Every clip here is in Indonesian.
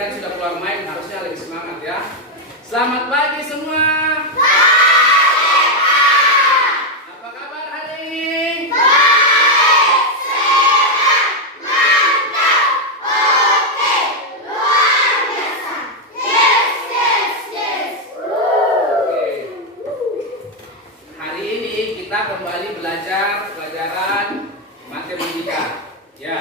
kan sudah keluar main, harusnya lebih semangat ya. Selamat pagi semua. Apa kabar hari ini? Baik, sehat, mantap, oke, luar biasa. Yes, yes, yes. Oke. Hari ini kita kembali belajar pelajaran matematika. Ya.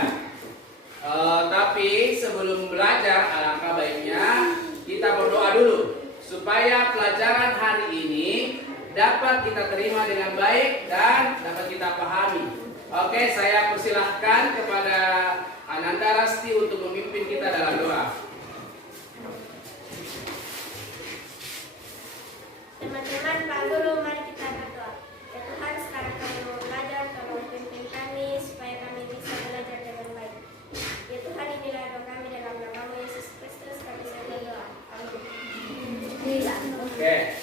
Tapi sebelum belajar, alangkah baiknya kita berdoa dulu supaya pelajaran hari ini dapat kita terima dengan baik dan dapat kita pahami. Oke, saya persilahkan kepada Ananda Rasti untuk memimpin kita dalam doa. Teman-teman, Pak Guru, mari kita berdoa. Ya Tuhan, sekarang kami mau belajar, tolong pimpin kami supaya kami bisa belajar dengan baik. Ya Tuhan, inilah doa kami dalam nama Yesus Kristus, kami berdoa. Amin. Oke.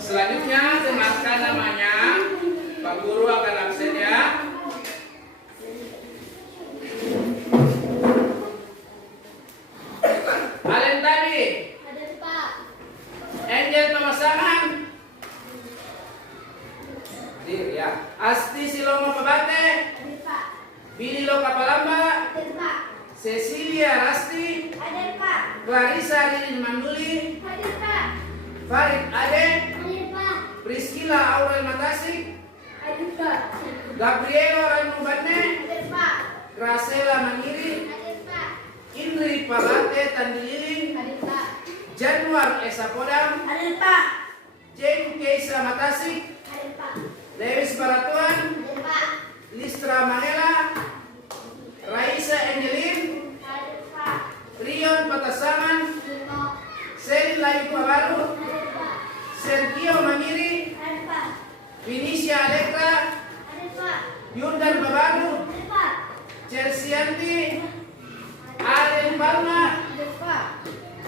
Selanjutnya dengarkan namanya. Pak Guru akan absen ya. Alen tadi. Hadir Pak. Angel pemasangan. Hadir ya. Asti Silomo Pebate. Hadir Pak. Billy Loka Palamba. Hadir Pak. Cecilia Rasti. Hadir Pak. Clarissa Lilin Manduli. Hadir Pak. Farid Ade. Hadir Pak. Priscilla Aurel Matasik. Hadir Pak. Gabriela Raimu Batne. Hadir Pak. Gracela Mangiri. Hadir Pak. Indri Palate Tandililing. Hadir Pak. Januar Esa Podang. Hadir Pak. Jane Keisa Matasik. Hadir Pak. Lewis Baratuan. Hadir Pak. Listra Manela. Raisa Angelin. Hadir Pak. Rion Patasangan. Hadir Pak. Selin Layu Pabaru. Hadir Pak. Sergio Mangiri. Hadir Pak. Vinicia Alekra. Hadir Pak. Yundan Babaru. Hadir Pak. Cersianti. Aren Palma. Hadir Pak.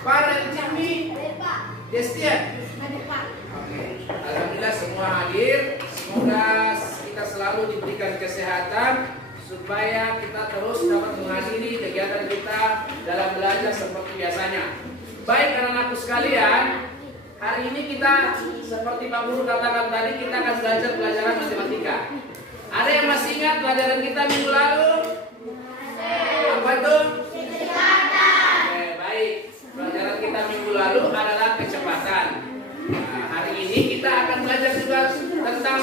Farel Jimmy. Hadir Pak. Destian. Hadir Pak. Oke. Alhamdulillah semua hadir. Semoga kita selalu diberikan kesehatan supaya kita terus dapat menghadiri kegiatan kita dalam belajar seperti biasanya. Baik anak-anakku sekalian, hari ini kita seperti Pak Guru katakan tadi, kita akan belajar pelajaran matematika. Ada yang masih ingat pelajaran kita minggu lalu? Apa itu? Oke, baik. Pelajaran kita minggu lalu adalah kecepatan. Nah, hari ini kita akan belajar juga tentang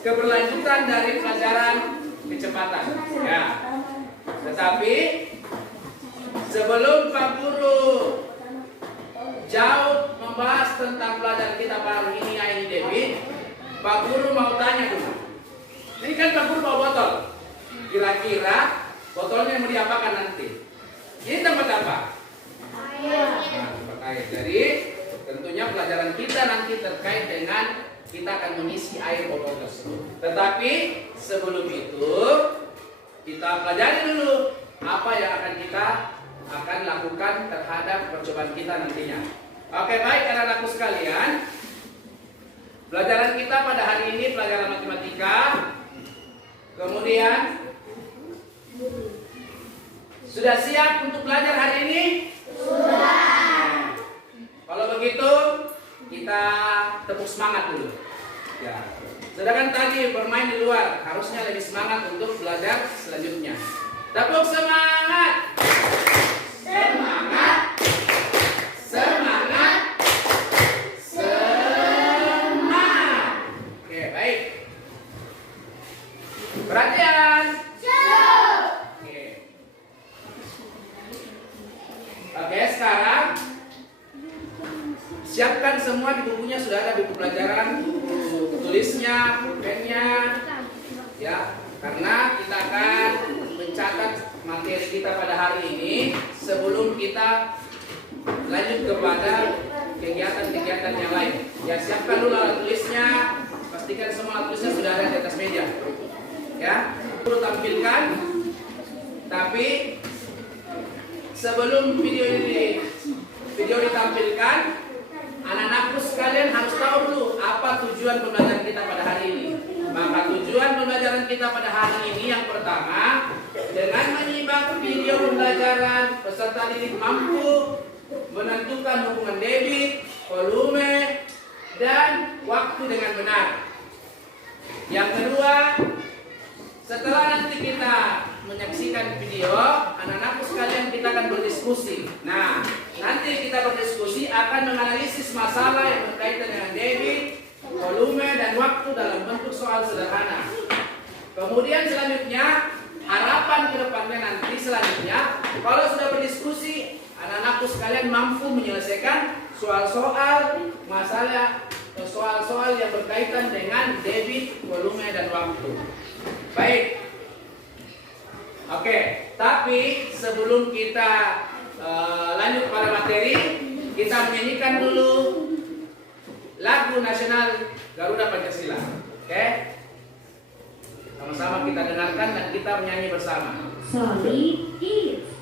keberlanjutan dari pelajaran kecepatan. Ya. Tetapi sebelum Pak Guru jauh membahas tentang pelajaran kita pagi ini, ini David, Pak Guru mau tanya dulu. Ini kan Pak Guru bawa botol. Kira-kira botolnya mau diapakan nanti? Ini tempat apa? Nah, tempat air. Jadi tentunya pelajaran kita nanti terkait dengan kita akan mengisi air botol tersebut. Tetapi sebelum itu kita pelajari dulu apa yang akan kita lakukan terhadap percobaan kita nantinya. Oke, baik anak-anakku sekalian. Pelajaran kita pada hari ini pelajaran matematika. Kemudian sudah siap untuk belajar hari ini? Sudah. Kalau begitu kita tepuk semangat dulu. Ya. Sedangkan tadi bermain di luar, harusnya lebih semangat untuk belajar selanjutnya. Tepuk semangat. Semangat. Semangat. Semangat. Oke, baik. Perhatian. Oke. Oke, sekarang siapkan semua di bukunya, sudah ada buku pelajaran, buku tulisnya, pulpennya, ya, karena kita akan mencatat materi kita pada hari ini sebelum kita lanjut kepada kegiatan-kegiatan yang lain. Ya, siapkan dulu alat tulisnya, pastikan semua alat tulisnya sudah ada di atas meja. Ya, perlu tampilkan, tapi sebelum video ditampilkan, anak-anakku sekalian harus tahu dulu apa tujuan pembelajaran kita pada hari ini. Maka tujuan pembelajaran kita pada hari ini yang pertama, dengan menyimak video pembelajaran, peserta didik mampu menentukan hubungan debit, volume, dan waktu dengan benar. Yang kedua, setelah nanti kita menyaksikan video, anak-anakku sekalian kita akan berdiskusi. Nah, nanti kita berdiskusi akan menganalisis masalah yang berkaitan dengan debit, volume, dan waktu dalam bentuk soal sederhana. Kemudian selanjutnya, harapan ke depannya nanti selanjutnya, kalau sudah berdiskusi, anak-anakku sekalian mampu menyelesaikan soal-soal masalah, soal-soal yang berkaitan dengan debit, volume, dan waktu. Baik. Oke, tapi sebelum kita lanjut pada materi, kita menyanyikan dulu lagu nasional Garuda Pancasila. Oke? Sama-sama kita dengarkan dan kita menyanyi bersama. Solid Kids.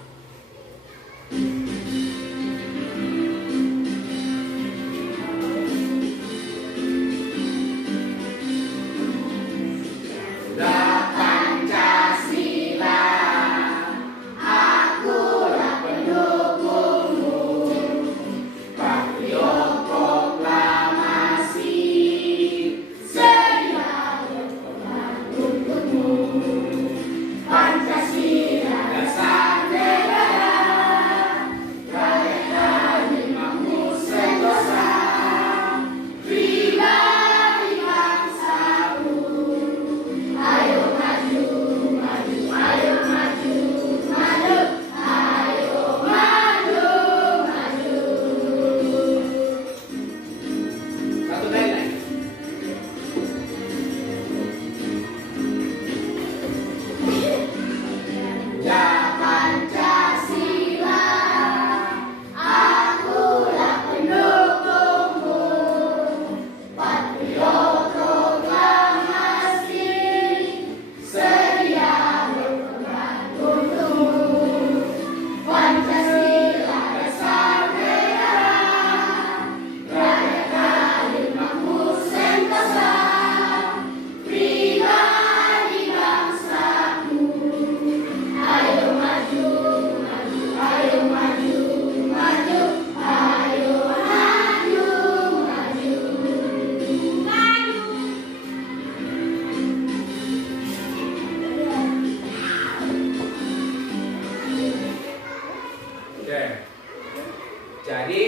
Jadi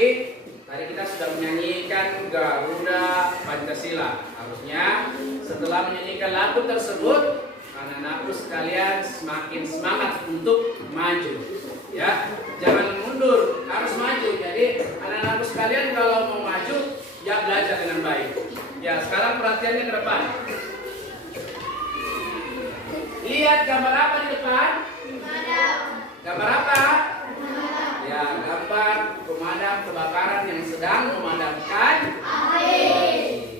tadi kita sudah menyanyikan Garuda Pancasila. Harusnya setelah menyanyikan lagu tersebut, anak-anakku sekalian semakin semangat untuk maju. Ya, jangan mundur, harus maju. Jadi anak-anakku sekalian kalau mau maju, ya belajar dengan baik. Ya, sekarang perhatiannya ke depan. Lihat gambar apa di depan? Gambar apa? Ya, gambar pemadam kebakaran yang sedang memadamkan api.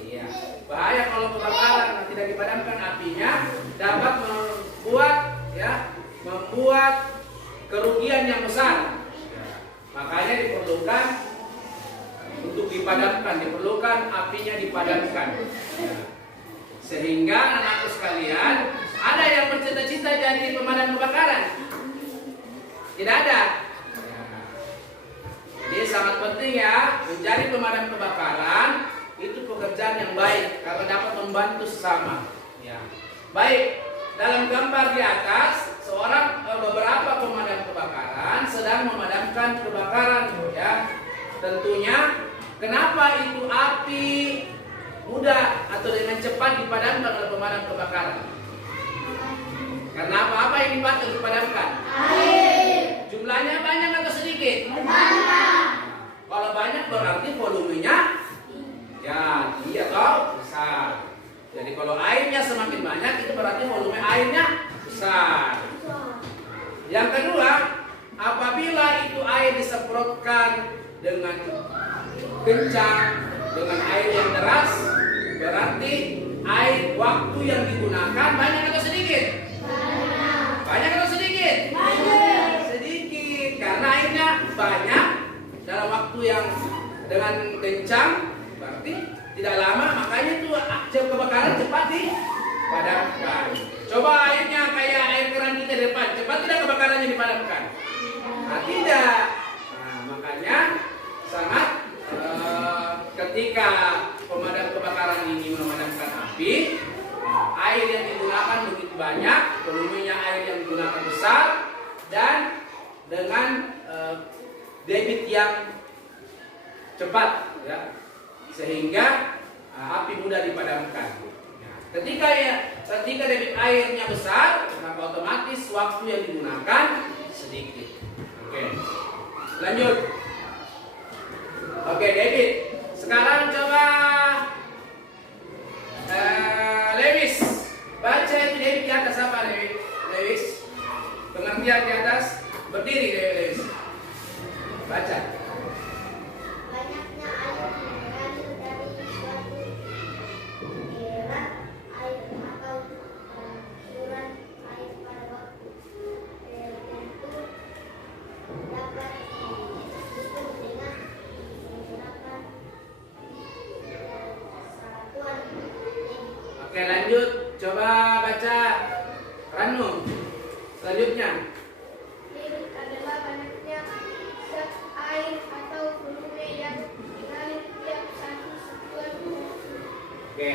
Ya. Bahaya kalau kebakaran tidak dipadamkan apinya, dapat membuat kerugian yang besar. Ya. Makanya diperlukan untuk diperlukan apinya dipadamkan. Ya. Sehingga anak-anakku sekalian, ada yang bercita-cita jadi pemadam kebakaran? Tidak ada. Jadi sangat penting ya, menjadi pemadam kebakaran itu pekerjaan yang baik karena dapat membantu sesama. Ya. Baik, dalam gambar di atas beberapa pemadam kebakaran sedang memadamkan kebakaran. Ya. Tentunya, kenapa itu api mudah atau dengan cepat dipadamkan oleh pemadam kebakaran? Karena apa yang dipadamkan? Air. Jumlahnya banyak atau sedikit? Banyak. Kalau banyak berarti volumenya ya tinggi atau besar. Jadi kalau airnya semakin banyak itu berarti volume airnya besar. Yang kedua, apabila itu air disemprotkan dengan kencang, dengan air yang deras, berarti waktu yang digunakan banyak atau sedikit? Banyak atau sedikit? Banyak. Sedikit, karena airnya banyak dalam waktu yang dengan kencang, berarti tidak lama, makanya itu kebakaran cepat Padamkan. Coba airnya kayak air keran kita di depan. Cepat tidak kebakarannya dipadamkan? Nah, tidak. Nah, makanya sangat ketika pemadam kebakaran ini memadamkan api, air yang digunakan begitu banyak, volumenya air yang digunakan besar, dan dengan debit yang cepat, ya, sehingga api mudah dipadamkan. Ketika debit airnya besar, maka otomatis waktu yang digunakan sedikit. Oke, lanjut. Oke, David. Sekarang coba Lewis, baca itu David di atas apa, Lewis? Pengertian di atas, berdiri Lewis. Baca. Banyaknya air mengalir dari suatu daerah air atau aliran air pada waktu tertentu dapat dihitung dengan menggunakan satuan debit. Oke, lanjut. Coba baca Ranu. Selanjutnya. Debit adalah banyaknya zat air atau volume yang mengalir tiap satu satuan. Oke,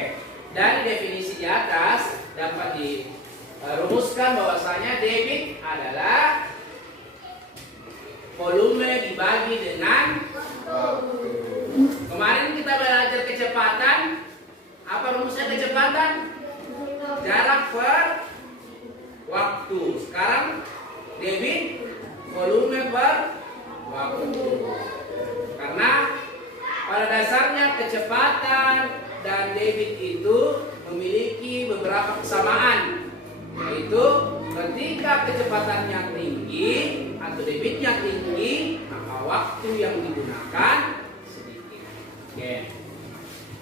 dari definisi di atas dapat dirumuskan bahwasanya debit adalah volume dibagi dengan waktu. Kemarin kita belajar kecepatan. Apa rumusnya kecepatan? Jarak per waktu. Sekarang debit volume per waktu. Karena pada dasarnya kecepatan dan debit itu memiliki beberapa kesamaan, yaitu ketika kecepatannya tinggi atau debitnya tinggi, maka waktu yang digunakan sedikit. Oke,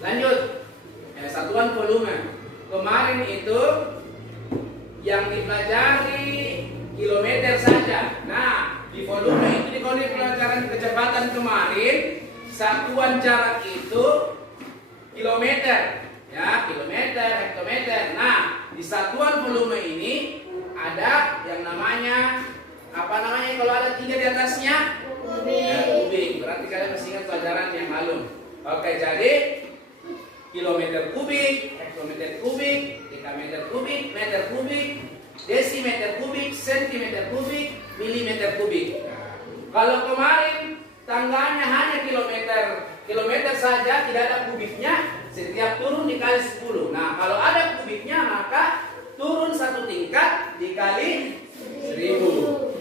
lanjut. Satuan volume kemarin itu yang dipelajari kilometer saja. Nah, di volume itu di pelajaran kecepatan kemarin, satuan jarak itu kilometer, ya, kilometer, hektometer. Nah, di satuan volume ini ada yang namanya apa namanya kalau ada 3 di atasnya? Kubik. Ya, kubik. Berarti kalian masih ingat pelajaran yang lalu. Oke, jadi kilometer kubik, hektometer kubik, dekameter kubik, meter kubik, desimeter kubik, sentimeter kubik, milimeter kubik. Nah, kalau kemarin tangganya hanya kilometer saja, tidak ada kubiknya, setiap turun dikali 10. Nah, kalau ada kubiknya maka turun satu tingkat dikali 1000.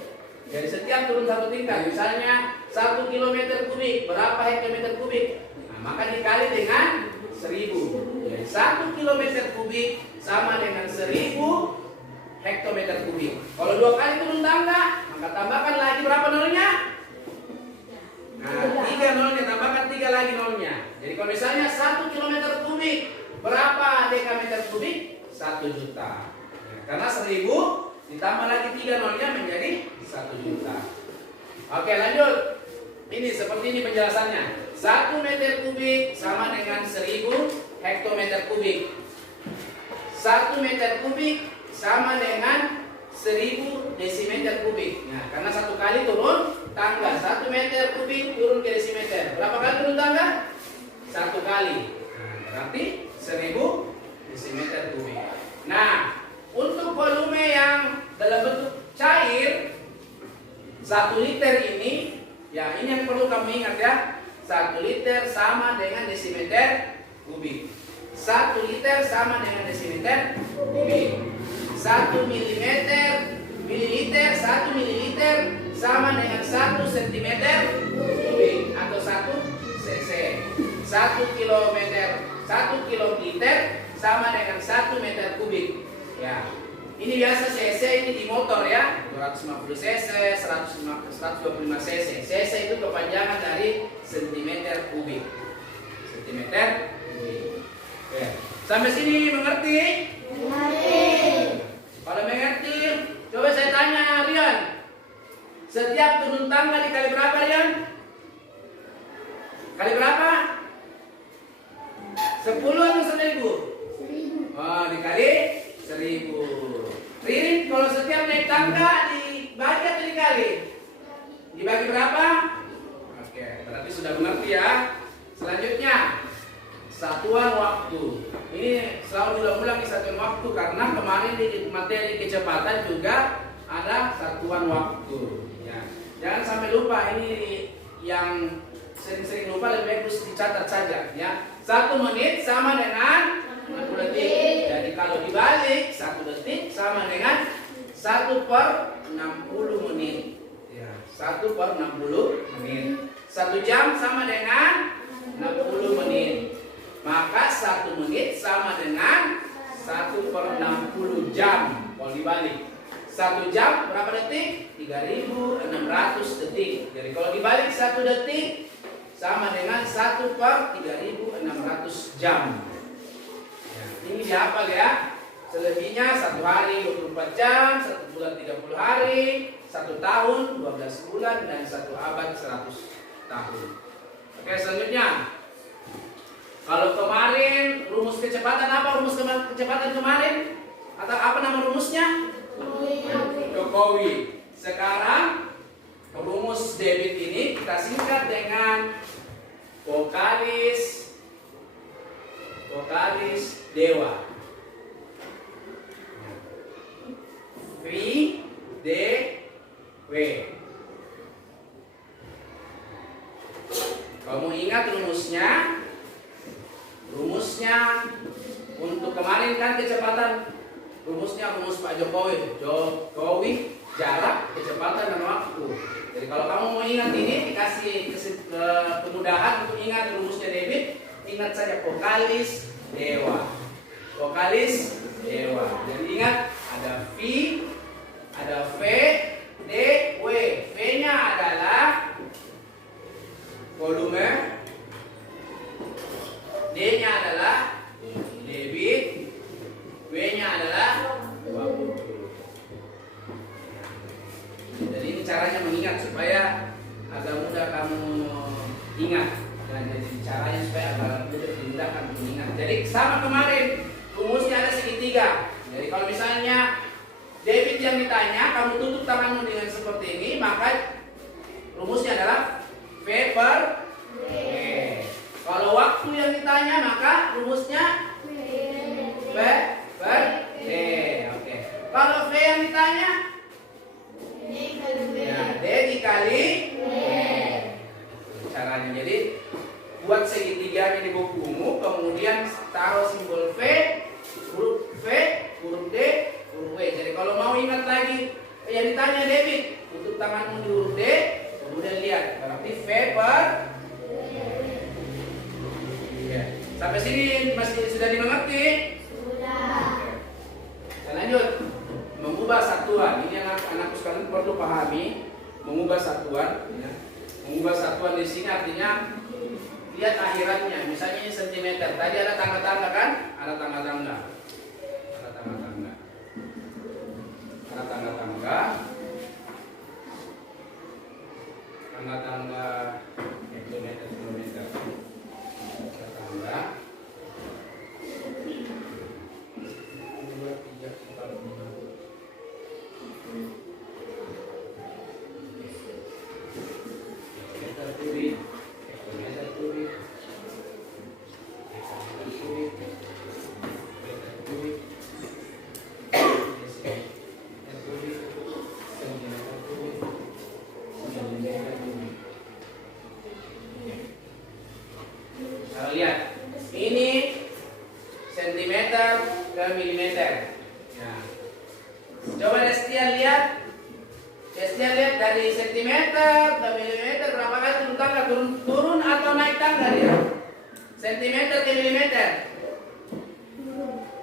Jadi setiap turun satu tingkat, misalnya 1 kilometer kubik, berapa hektometer kubik? Nah, maka dikali dengan 1000. Jadi 1 kilometer kubik sama dengan 1000 hektometer kubik. Kalau 2 kali turun tangga, maka tambahkan lagi berapa nolnya? Nah, 3 nolnya, tambahkan 3 lagi nolnya. Jadi kalau misalnya 1 kilometer kubik, berapa dekameter kubik? 1 juta. Nah, karena 1000 ditambah lagi 3 nolnya menjadi 1 juta. Oke, lanjut. Ini seperti ini penjelasannya. 1 meter kubik sama dengan 1000 hektometer kubik. 1 meter kubik sama dengan 1000 desimeter kubik. Nah, karena 1 kali turun tangga, 1 meter kubik turun ke desimeter. Berapa kali turun tangga? 1 kali. Nah, berarti 1000 desimeter kubik. Nah, untuk volume yang dalam bentuk cair 1 liter ini, ya ini yang perlu kamu ingat ya. 1 liter sama dengan desimeter kubik. 1 liter sama dengan desimeter kubik. 1 mililiter sama dengan 1 sentimeter kubik atau 1 cc. 1 kiloliter sama dengan 1 meter kubik. Ya, ini biasa cc ini di motor ya, 250 cc, 125 cc. Cc itu kepanjangan dari sentimeter kubik. Sentimeter kubik. Oke. Sampai sini mengerti? Mengerti. Kalau mengerti, coba saya tanya Rian. Setiap turun tangga dikali berapa Rian? Kali berapa? 10 atau 1000? 1000. Oh, dikali mau diulang-ulang di satuan waktu karena kemarin di materi kecepatan juga ada satuan waktu. Ya. Jangan sampai lupa, ini yang sering-sering lupa lebih baik harus dicatat saja. Ya. 1 menit sama dengan 60 detik. Jadi kalau dibalik 1 detik sama dengan 1/60 menit. Ya. 1/60 menit. 1 jam sama dengan 60 menit. Maka 1 menit sama dengan 1/60 jam. Kalau dibalik 1 jam berapa detik? 3600 detik. Jadi kalau dibalik 1 detik sama dengan 1/3600 jam. Ya, ini dihafal ya. Selebihnya 1 hari 24 jam, 1 bulan 30 hari, 1 tahun 12 bulan, dan 1 abad 100 tahun. Oke, selanjutnya. Kalau kemarin rumus kecepatan apa? Rumus kecepatan kemarin? Atau apa nama rumusnya? Jokowi. Sekarang rumus debit ini kita singkat dengan vokalis dewa. V D W. Kamu ingat rumusnya? Rumusnya untuk kemarin kan kecepatan, rumusnya rumus Pak Jokowi. Jokowi jarak, kecepatan, dan waktu. Jadi kalau kamu mau ingat ini, dikasih kemudahan untuk ingat rumusnya David, ingat saja vokalis dewa. Vokalis dewa. Jadi ingat ada V, ada V, D, W. V-nya adalah volume, D-nya adalah debit, W-nya adalah waktu. Jadi ini caranya mengingat supaya agak mudah kamu ingat. Dan jadi caranya supaya agak mudah dimudahkan untuk mengingat. Jadi sama kemarin rumusnya ada segitiga. Jadi kalau misalnya debit yang ditanya, kamu tutup tanganmu dengan seperti ini, maka rumusnya adalah V per W. Kalau waktu yang ditanya, maka rumusnya V per D. Oke. Kalau V yang ditanya, ya, D dikali W. Caranya jadi buat segitiganya di bukumu, kemudian taruh simbol V, huruf V, huruf D, huruf W. Jadi kalau mau ingat lagi yang ditanya debit, tutup tanganmu di huruf D, kemudian lihat berarti V per ya. Sampai sini masih sudah dimengerti? Sudah. Oke. Lanjut. Mengubah satuan. Ini yang anak-anakku sekalian perlu pahami. Mengubah satuan. Ya. Mengubah satuan di sini artinya lihat akhirannya. Misalnya ini sentimeter. Tadi ada tangga-tangga kan? Ada tangga-tangga. Ada tangga-tangga. Ada tangga-tangga. Tangga-tangga kilometer. Tangga 2, 3, 4, 5. Meter kubik, meter kubik, meter kubik, meter kubik, meter kubik, sentimeter kubik, milimeter kubik. Kalau lihat, ini sentimeter ke milimeter. Nah, coba Destian lihat. Destian lihat dari sentimeter ke milimeter berapa kali turun tangga? Turun atau naik tangga dia? Sentimeter ke milimeter?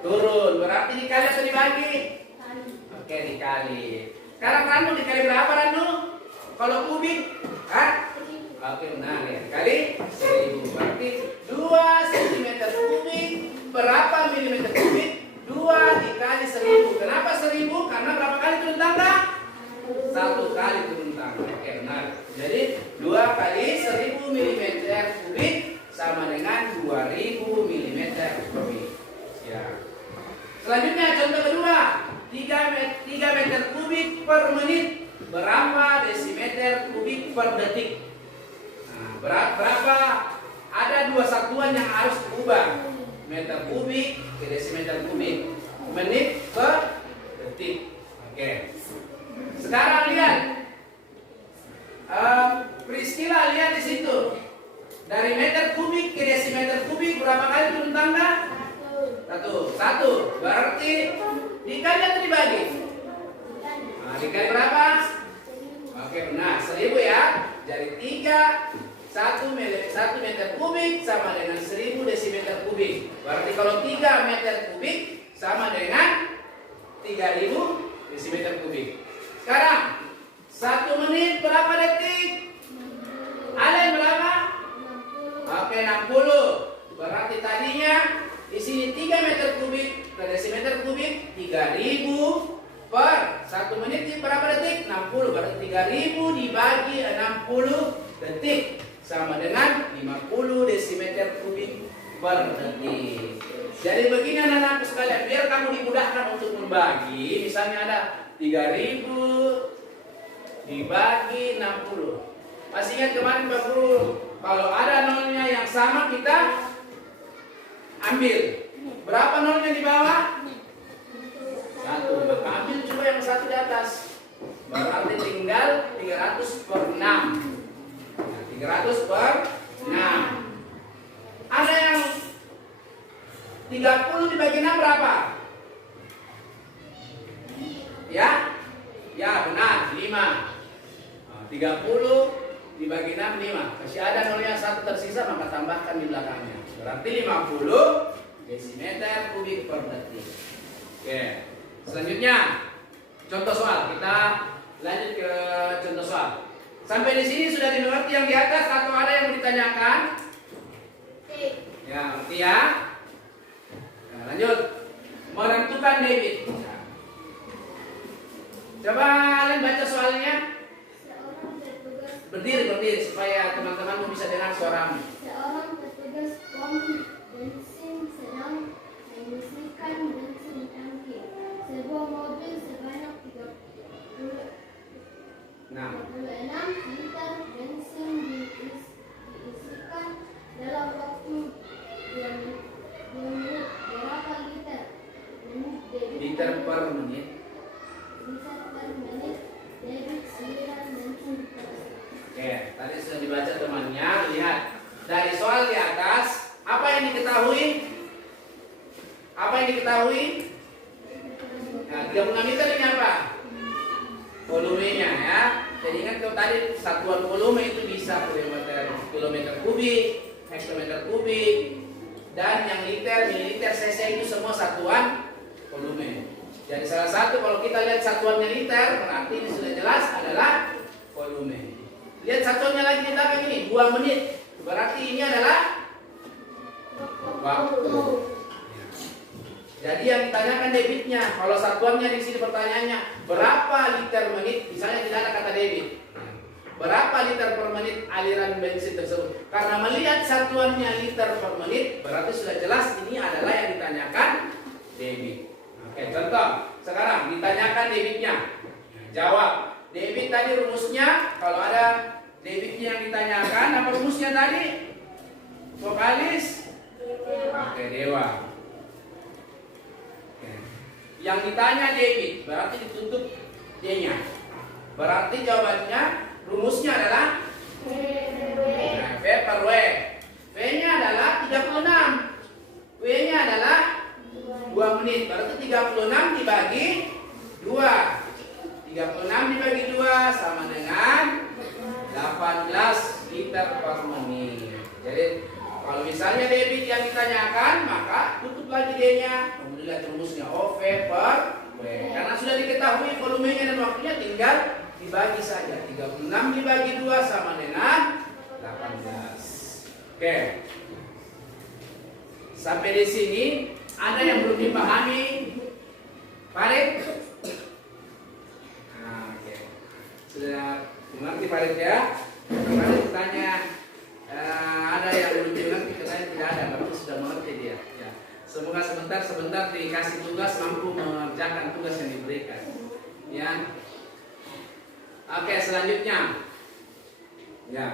Turun. Berarti dikali atau dibagi? Oke, dikali. Sekarang Ranu dikali berapa Ranu? Kalau kubik? Hah? Oke, nah lihat dikali 1000. Berarti 2 cm kubik berapa milimeter kubik? 2 dikali 1000. Kenapa 1000? Karena berapa kali turun tangga? 1 kali turun tangga. Oke, benar. Jadi 2 kali 1000 mm kubik sama dengan 2000 mm kubik. Ya. Selanjutnya contoh kedua, 3 meter kubik per menit berapa desimeter kubik per detik? Berapa? Ada 2 satuan yang harus diubah, meter kubik ke desimeter kubik. Menit per detik. Oke. Sekarang lihat. Priscilla lihat di situ. Dari meter kubik ke desimeter kubik berapa kali turun tangga? Satu. Berarti dikali atau dibagi? Nah, dikali berapa? Oke, benar. 1000 ya. Jadi 1 meter kubik sama dengan 1000 desimeter kubik. Berarti kalau 3 meter kubik sama dengan 3000 desimeter kubik. Sekarang 1 menit berapa detik? Ada berapa? Oke, 60. Berarti tadinya di sini 3 meter kubik per desimeter kubik 3000 per 1 menit berapa detik? 60. Berarti 3000 dibagi 60 detik sama dengan 50 desimeter kubik per detik. Jadi begini anak-anakku sekalian, biar kamu dimudahkan untuk membagi. Misalnya ada 3000 dibagi 60. Masih ingat kemarin Pak Guru? Kalau ada nolnya yang sama kita ambil. Berapa nolnya di bawah? 1. Maka ambil coba yang 1 di atas. Berarti tinggal 300 per 6. Nah, 300 per 6. Ada yang 30 dibagi 6 berapa? Ya benar, 5. 30 dibagi 6, 5. Masih ada nol yang 1 tersisa, maka tambahkan di belakangnya. Berarti 50 desimeter kubik per detik. Oke. Selanjutnya, contoh soal. Kita lanjut ke contoh soal. Sampai di sini sudah dimengerti yang di atas atau ada yang mau ditanyakan? Ya, ngerti ya? Nah, lanjut. Menentukan debit. Coba kalian baca soalnya. Berdiri supaya teman-teman bisa dengar suaramu. Seorang petugas pom bensin sedang mengisikan bensin tangki. Sebuah mobil sebanyak 36 liter bensin diisikan dalam waktu 2 menit. Berapa liter? Liter per menit. Liter per menit. Debit 9 bensin per. Oke, tadi sudah dibaca temannya. Lihat dari soal di atas, apa yang diketahui? Nah, 36 liter ini apa? Volumenya ya. Jadi ingat kalau tadi satuan volume itu bisa kilometer kubik, hektometer kubik, dan yang liter, mililiter, cc itu semua satuan volume. Jadi salah satu kalau kita lihat satuannya liter, berarti ini sudah jelas adalah volume. Lihat satuannya lagi di belakang ini, 2 menit. Berarti ini adalah waktu. Jadi yang ditanyakan debitnya, kalau satuannya di sini pertanyaannya berapa liter menit, misalnya tidak ada kata debit. Berapa liter per menit aliran bensin tersebut? Karena melihat satuannya liter per menit, berarti sudah jelas ini adalah yang ditanyakan debit. Oke, contoh. Sekarang ditanyakan debitnya. Jawab. Debit tadi rumusnya, kalau ada debitnya yang ditanyakan, apa rumusnya tadi? Vokalis? Oke, Dewa. Yang ditanya debit, berarti ditutup D-nya. Berarti jawabannya, rumusnya adalah V per W. V-nya adalah 36. W-nya adalah 2 menit. Berarti 36 dibagi 2. 36 dibagi 2 sama dengan 18 liter per menit. Jadi kalau misalnya debit yang ditanyakan, maka tutup lagi D-nya. Kemudian lihat rumusnya OV per W. Karena sudah diketahui volumenya dan waktunya, tinggal dibagi saja. 36 dibagi 2 sama dengan 18. Oke. Sampai di sini ada yang belum dipahami? Farid? Nah, oke. Sudah mengerti Farid ya? Farid tanya, ada yang belum mengerti, katanya tidak ada, berarti sudah mengerti dia. Ya. Semoga sebentar dikasih tugas mampu mengerjakan tugas yang diberikan. Ya. Oke, selanjutnya. Ya.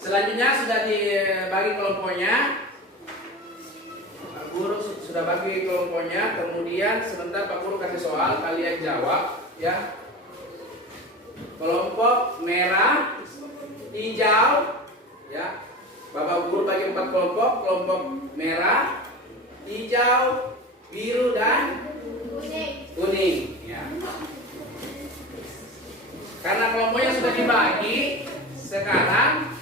Selanjutnya sudah dibagi kelompoknya. Guru sudah bagi kelompoknya, kemudian sebentar Pak Guru kasih soal, kalian jawab ya. Kelompok merah, hijau ya. Bapak Guru bagi 4 kelompok, kelompok merah, hijau, biru dan kuning ya. Karena kelompoknya sudah dibagi, sekarang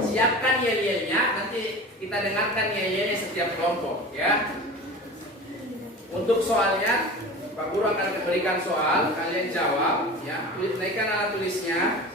siapkan yel-yelnya, nanti kita dengarkan yel-yelnya setiap kelompok ya. Untuk soalnya Pak Guru akan memberikan soal, kalian jawab ya. Naikkan alat tulisnya.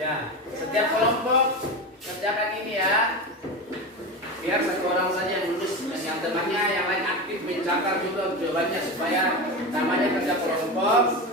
Ya, setiap kelompok kerjakan ini ya. Biar satu orang saja yang lulus dan yang temannya yang lain aktif mencatat juga jawabannya supaya namanya kerja kelompok.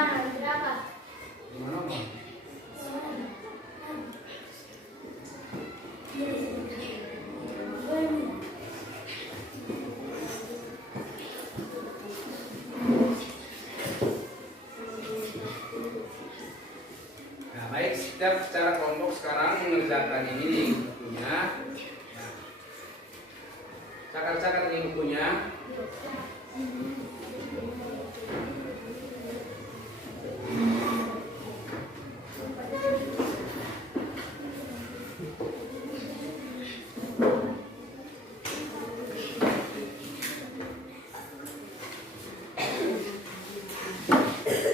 Mana berapa? Gimana Mon? Nah, baik, setiap secara kelompok sekarang mengerjakan ini nih bukunya. Nah, cakar-cakar ini bukunya.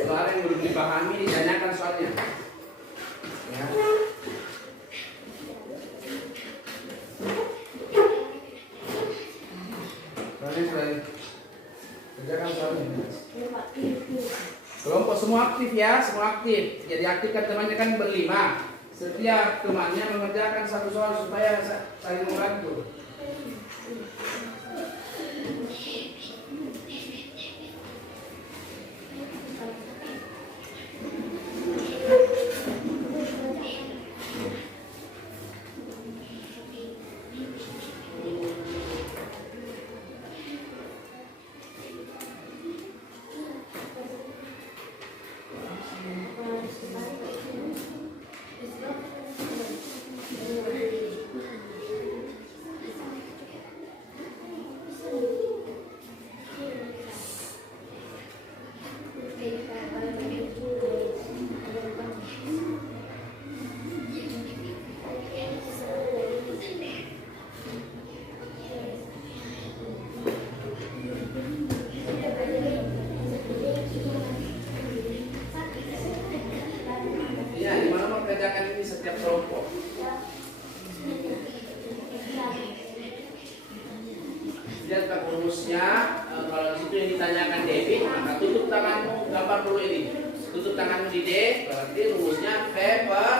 Kalau ada yang belum dipahami ditanyakan soalnya. Ya. Soalnya kerjakan soalnya. Kelompok semua aktif ya, semua aktif. Jadi aktifkan temannya kan berlima. Setiap temannya mengerjakan satu soal supaya saling membantu. Ya, di mana mengerjakan ini setiap kelompok. Lihat Pak rumusnya, kalau di situ yang ditanyakan debit, maka tutup tanganmu, gambar dulu ini. Tutup tanganmu di D, berarti rumusnya V per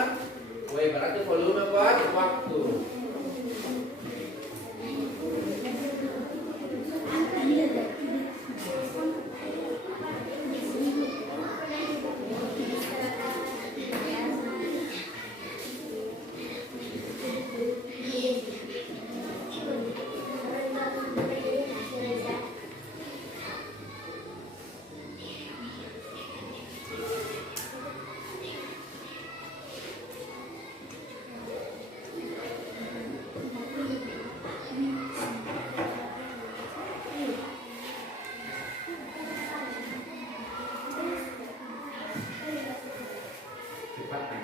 W, berarti volume per waktu. Cepat kan?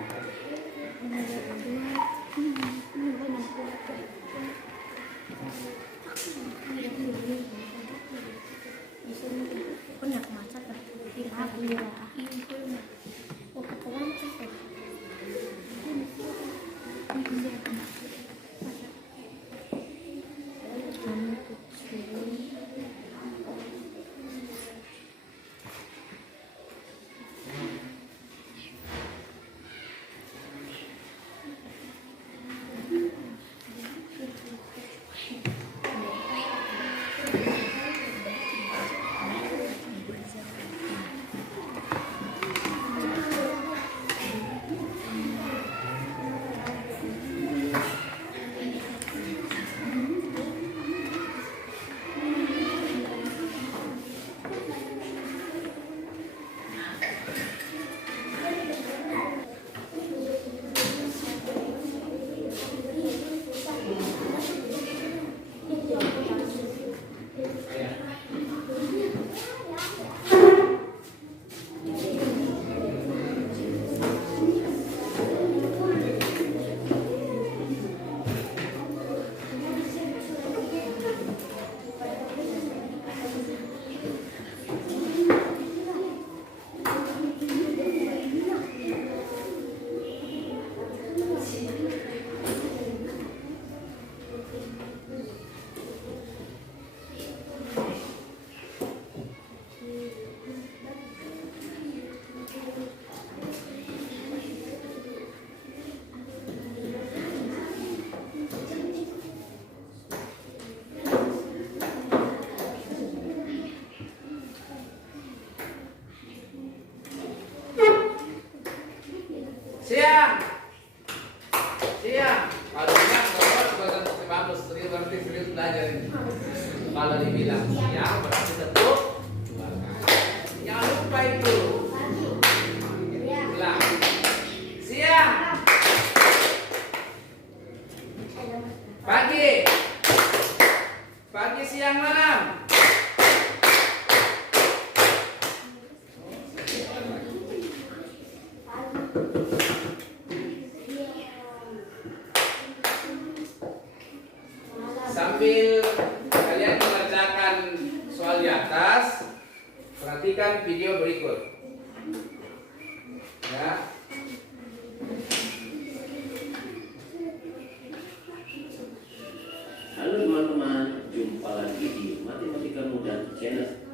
Siang. Siang. Kalau bilang kalau bagus, serius belajar ini. Kalau dibilang siang berarti tetap 2 kali. Jangan lupa itu. Ulang. Siang. Pagi. Pagi, siang, malam. Sambil kalian mengerjakan soal di atas, perhatikan video berikut. Ya. Halo teman-teman, jumpa lagi di Matematika Mudah Channel.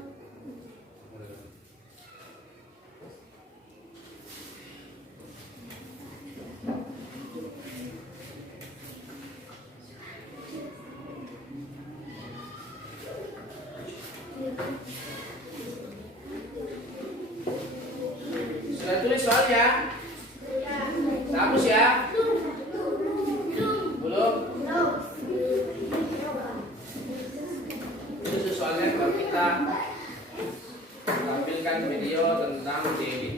Sudah tulis soalnya? Hapus ya? Belum? Itu soalnya kalau kita tampilkan video tentang debit.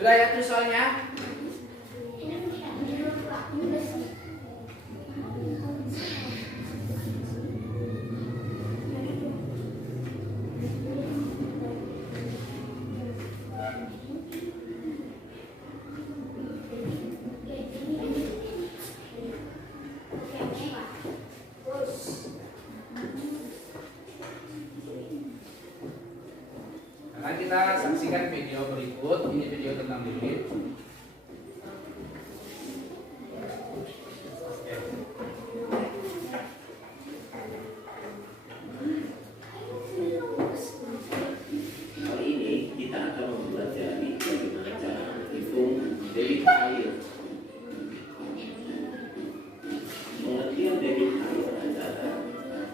Sudah ya tulis soalnya? Akan kita saksikan video berikut. Ini video tentang debit. Kali ini kita akan mempelajari bagaimana cara menghitung debit air. Pengertian debit air adalah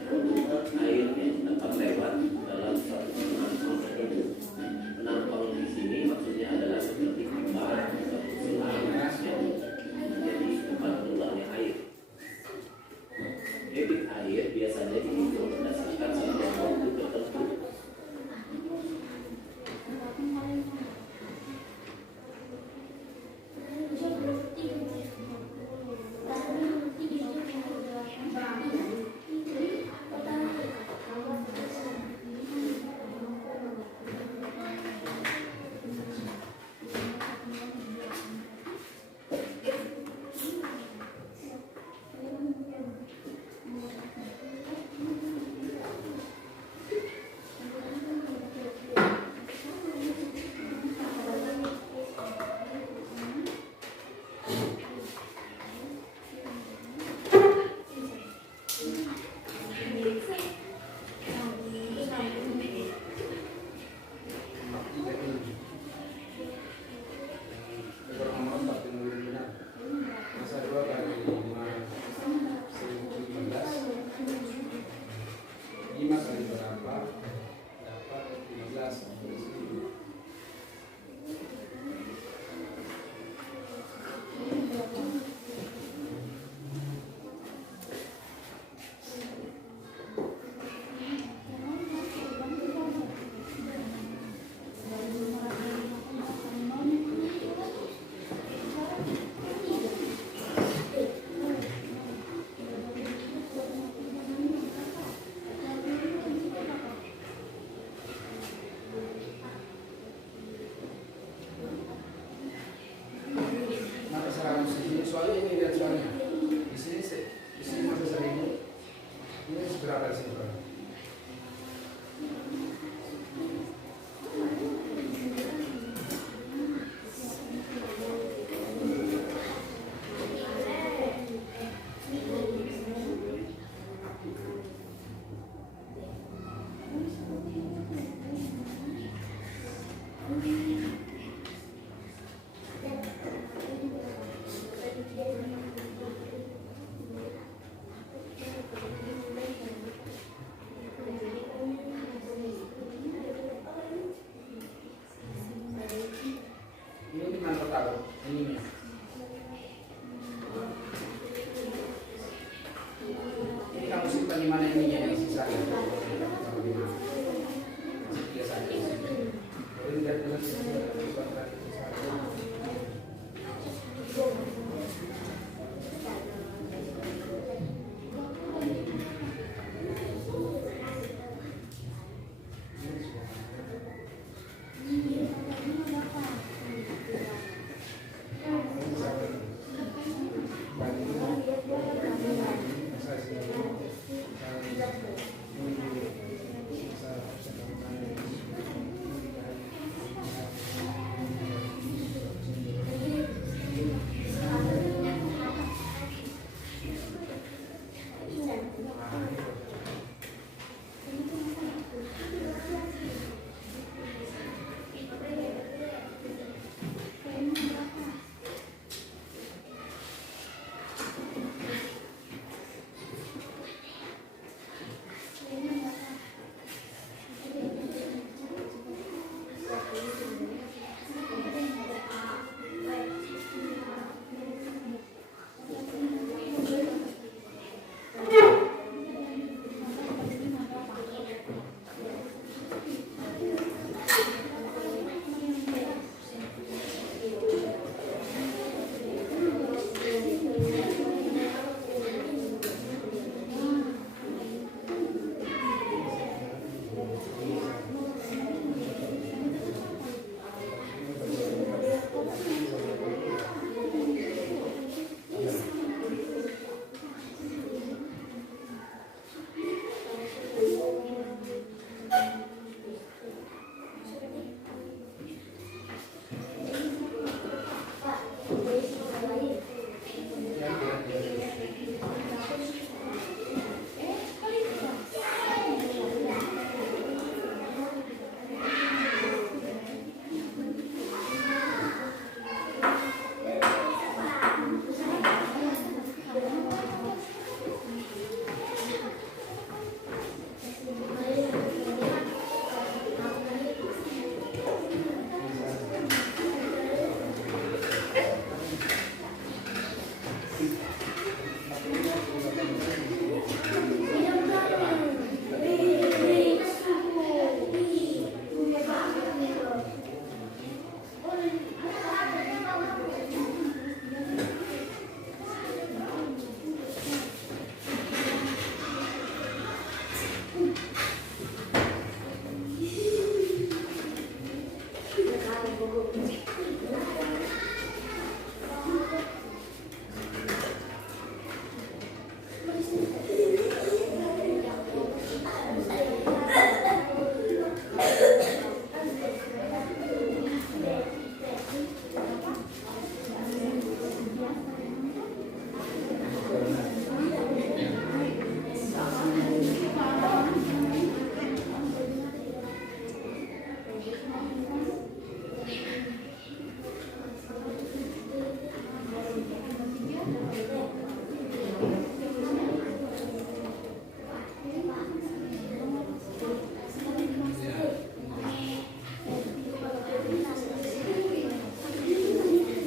volume air yang dapat lewat dalam satu penampang tertentu. Penampang di sini maksudnya adalah seperti pipa atau selang yang menjadi tempat berulangnya air. Debit air biasanya dihitung berdasarkan satuan waktu tertentu. sini soalnya ini lihat soalnya. Di sini masih sering. Ini seberapa sih Bro? Ini di mana taruh ininya? Ini kamu simpan di mana ininya yang sisa? Taruh di mana? Biasa aja. Boleh lihat dengan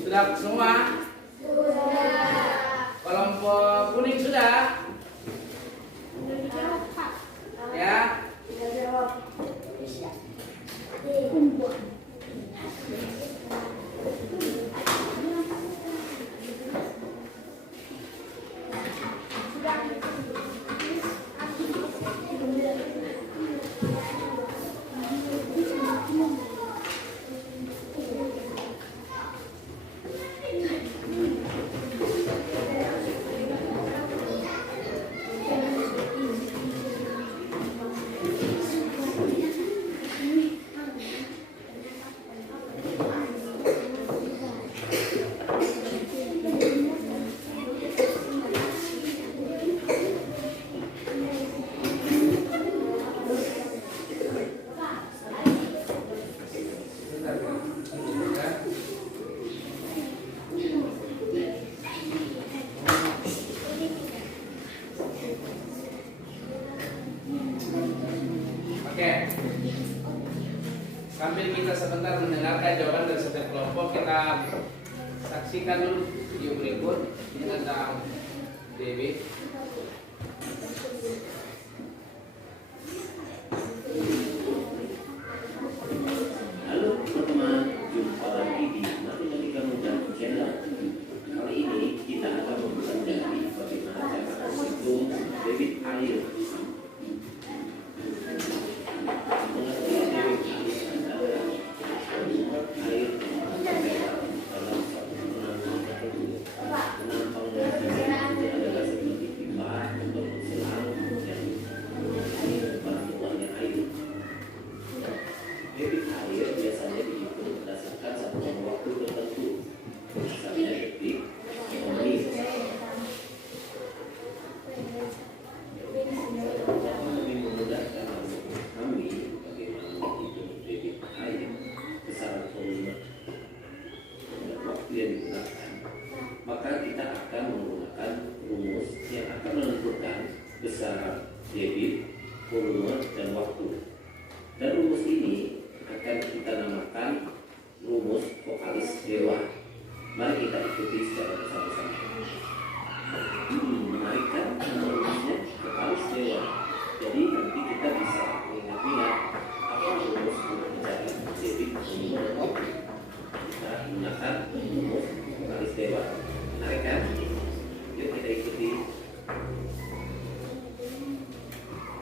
Sudah semua? Kelompok kuning sudah? Ya. Sambil kita sebentar mendengarkan jawaban dari setiap kelompok, kita saksikan dulu video berikut ini tentang debit. Halo teman-teman, jumpa lagi di Matematika Mudah Channel. Kali ini kita akan mempelajari bagaimana cara menghitung debit air. Mengerti debit air adalah volume air yang lewat dalam satu penampang tertentu. Penampang ini adalah seperti pipa atau selang yang bantuannya air. Debit air biasanya dihitung berdasarkan satuan waktu tertentu, misalnya detik atau menit. Untuk lebih memudahkan kami bagaimana menghitung debit air, besaran volume dan waktu yang digunakan, maka kita akan menggunakan rumus yang akan menentukan besaran debit, volume, dan waktu. Dan rumus ini akan kita namakan rumus vokalis dewa. Mari kita ikuti secara bersama-sama. Menarik kan nama rumusnya vokalis dewa. Jadi nanti kita bisa mengingat-ingat apa rumus untuk mencari debit, volume, dan waktu. Kita gunakan rumus vokalis dewa. Menarik kan? Yuk kita ikuti.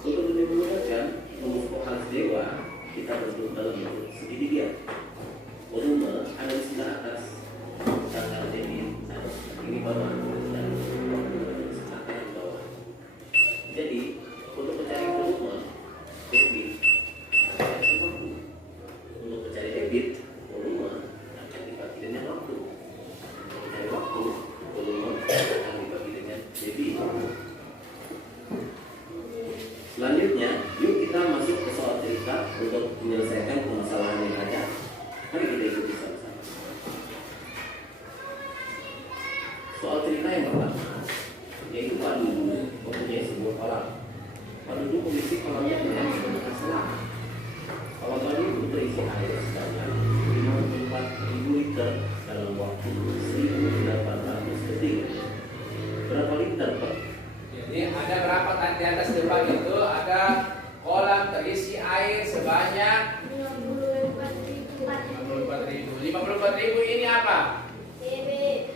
Untuk lebih memudahkan rumus vokalis dewa, kita bentuk dalam bentuk segitiga. Volume ada di sebelah atas, tanggal debit ada di bawah, dan waktu ada di sebelah kanan bawah. Jadi untuk mencari volume debit akan waktu. Untuk mencari debit, volume akan dibagi dengan waktu. Untuk mencari waktu, volume akan dibagi dengan debit. Selanjutnya, yuk kita masuk ke soal cerita untuk menyelesaikan permasalahan yang ada. Mari kita ikuti sama-sama. Soal cerita yang pertama, yaitu Pak Dudu mempunyai sebuah kolam. Pak Dudu memiliki kolamnya dengan menggunakan selang. Kolam Pak Dudu terisi air sebanyak 54.000 liter dalam waktu 1.800 detik. Berapa liter, Pak? Jadi ada berapa tadi di atas depan itu ada kolam terisi air sebanyak 54.000. 54.000 ini apa? Debit.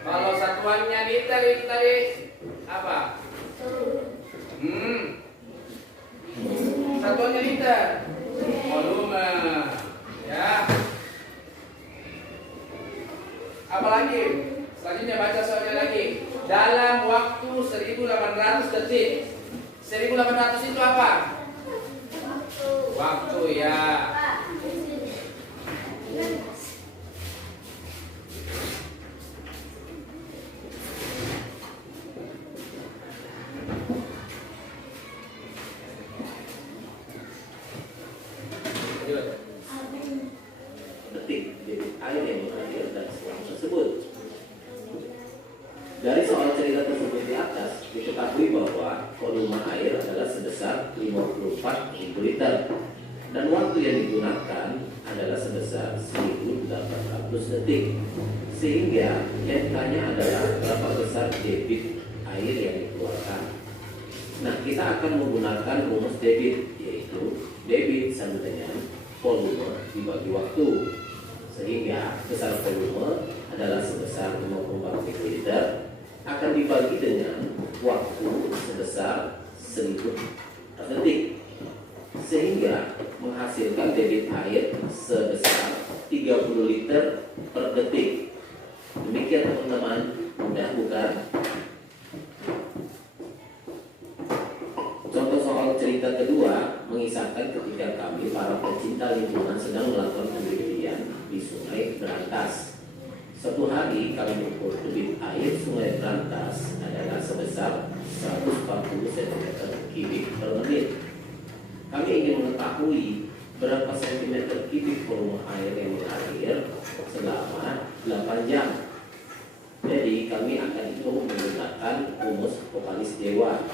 Kalau satuannya liter itu tadi apa? Satuannya liter. Volume. Ya. Apa lagi? Selanjutnya baca soalnya lagi. Dalam waktu 1.800 detik. 1.800 itu apa? Waktu ya. Detik debit air yang mengalir dan selang tersebut. Dari soal cerita tersebut di atas, diketahui bahwa volume air adalah sebesar 54.000 liter dan waktu yang digunakan adalah sebesar 1.800 detik. Sehingga yang ditanya adalah berapa besar debit air yang dikeluarkan. Nah, kita akan menggunakan rumus debit, yaitu debit sama dengan volume dibagi waktu. Sehingga besar volume adalah sebesar 54.000 liter akan dibagi dengan waktu sebesar 1.000 detik, sehingga menghasilkan debit air sebesar 30 liter per detik. Demikian teman-teman, mudah bukan? Contoh soal cerita kedua mengisahkan ketika kami para pecinta lingkungan sedang melakukan penelitian di Sungai Berantas. Suatu hari kami mengukur debit air Sungai Berantas adalah sebesar 140 cm3 per menit. Kami ingin mengetahui berapa cm3 volume air yang mengalir selama 8 jam. Jadi kami akan hitung menggunakan rumus vokalis dewa.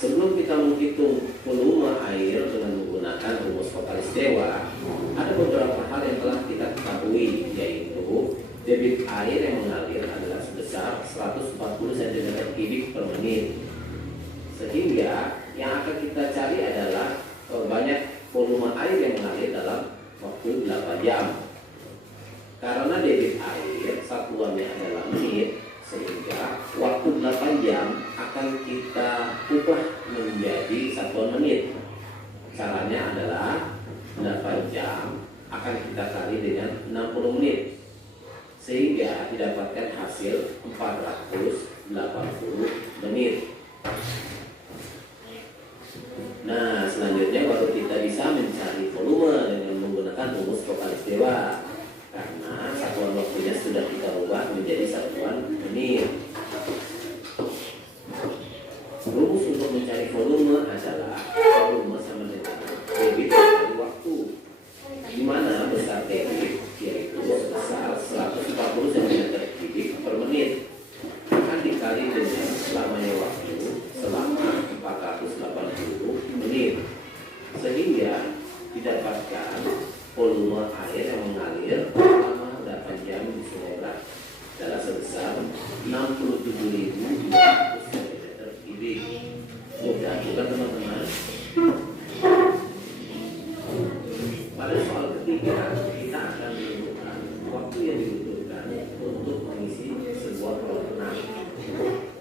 Sebelum kita menghitung volume air dengan menggunakan rumus Vokalistewa, ada beberapa hal yang telah kita ketahui, yaitu debit air yang mengalir adalah sebesar 140 cm3 per menit. Sehingga yang akan kita cari adalah banyak volume air yang mengalir dalam waktu 8 jam. Karena debit air satuannya adalah menit, sehingga waktu 8 jam akan kita ubah menjadi satuan menit. Caranya adalah 8 jam akan kita kali dengan 60 menit, sehingga didapatkan hasil 480 menit. Nah, selanjutnya baru kita bisa mencari volume dengan menggunakan rumus Vokalistewa, karena satuan waktunya sudah kita ubah menjadi satuan menit. Rumus untuk mencari volume adalah volume sama dengan debit kali waktu, di mana besar debit yaitu sebesar 140 cm3 per menit akan dikali dengan lamanya waktu selama 480 menit, sehingga didapatkan volume air yang mengalir selama 8 jam di Sungai Berat adalah sebesar 67.200 cm3. Mudah bukan teman-teman? Pada soal ketiga, kita akan menemukan waktu yang dibutuhkan untuk mengisi sebuah kolam renang.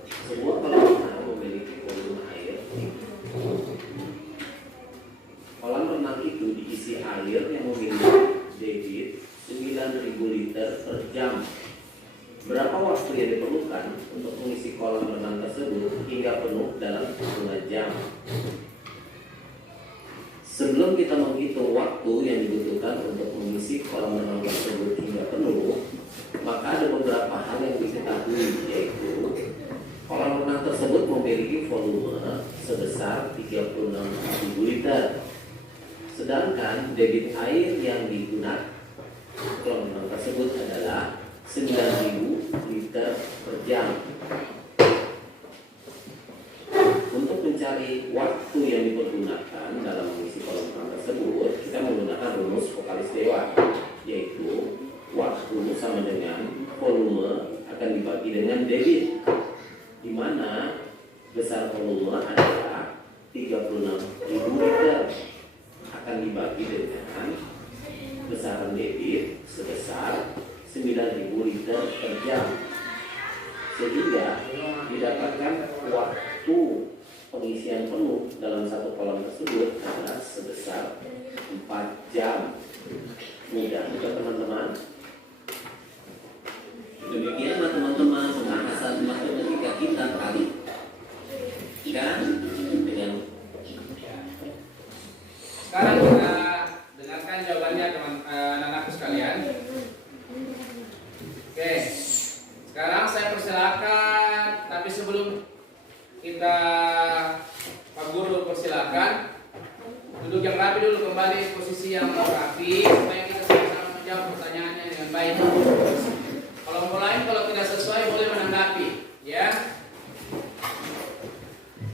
Sebuah kolam renang memiliki volume air. Kolam renang itu diisi air yang memiliki debit 9.000 liter per jam. Berapa waktu yang diperlukan untuk mengisi kolam renang tersebut hingga penuh dalam hitungan jam? Sebelum kita menghitung waktu yang dibutuhkan untuk mengisi kolam renang tersebut hingga penuh, maka ada beberapa hal yang diketahui, yaitu kolam renang tersebut memiliki volume sebesar 36.000 liter. Sedangkan debit air yang digunakan kolam renang tersebut adalah 9.000 liter per jam. Untuk mencari waktu yang dipergunakan dalam mengisi kolam renang tersebut, kita menggunakan rumus Vokalistewa, yaitu waktu sama dengan volume akan dibagi dengan debit, di mana besar volume adalah 36.000 liter akan dibagi dengan besaran debit sebesar 9.000 liter per jam, sehingga didapatkan waktu pengisian penuh dalam satu kolam tersebut adalah sebesar 4 jam. Mudah bukan teman-teman? Demikianlah teman-teman pembahasan matematika kita kali kan dengan. Sekarang kita dengarkan jawabannya anak-anakku sekalian. Oke, sekarang saya persilakan, tapi sebelum kita Pak Guru persilakan duduk yang rapi dulu, kembali posisi yang rapi supaya kita sama-sama menjawab pertanyaannya dengan baik. Kelompok lain kalau tidak sesuai boleh menanggapi, ya.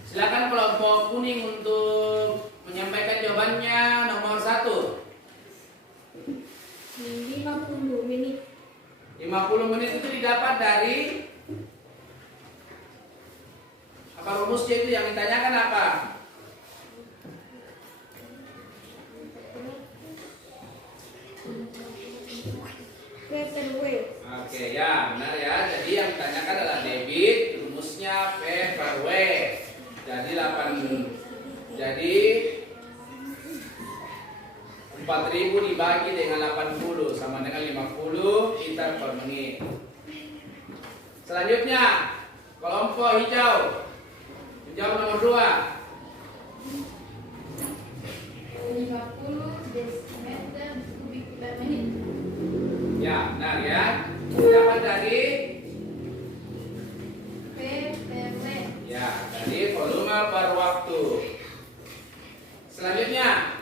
Silakan kelompok kuning untuk menyampaikan jawabannya. Nomor 1. 50 menit. 50 menit itu didapat dari apa rumusnya itu yang ditanyakan apa? PPW. Oke, ya benar ya. Jadi yang ditanyakan adalah debit, rumusnya P per W. Jadi 4.000 dibagi dengan 80 sama dengan 50 liter per menit. Selanjutnya kelompok hijau menjawab nomor 2. 50 desimeter kubik per menit. Ya, benar ya. Dapat dari PPW. ya, dari volume per waktu. Selanjutnya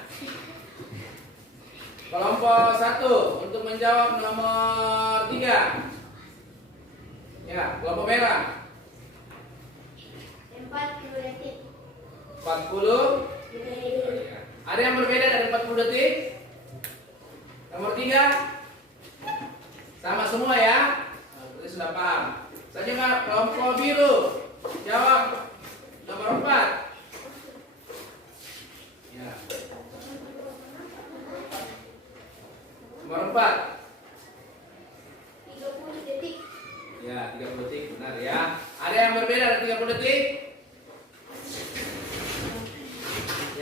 kelompok 1 untuk menjawab nomor 3. Ya, kelompok merah 40 detik. 40 Ada yang berbeda dari 40 detik? Nomor 3? Sama semua ya? Berarti sudah paham. Saya coba kelompok biru. Jawab nomor 4. Ya. Nomor 4. 30 detik. Ya, 30 detik. Benar ya. Ada yang berbeda dari 30 detik?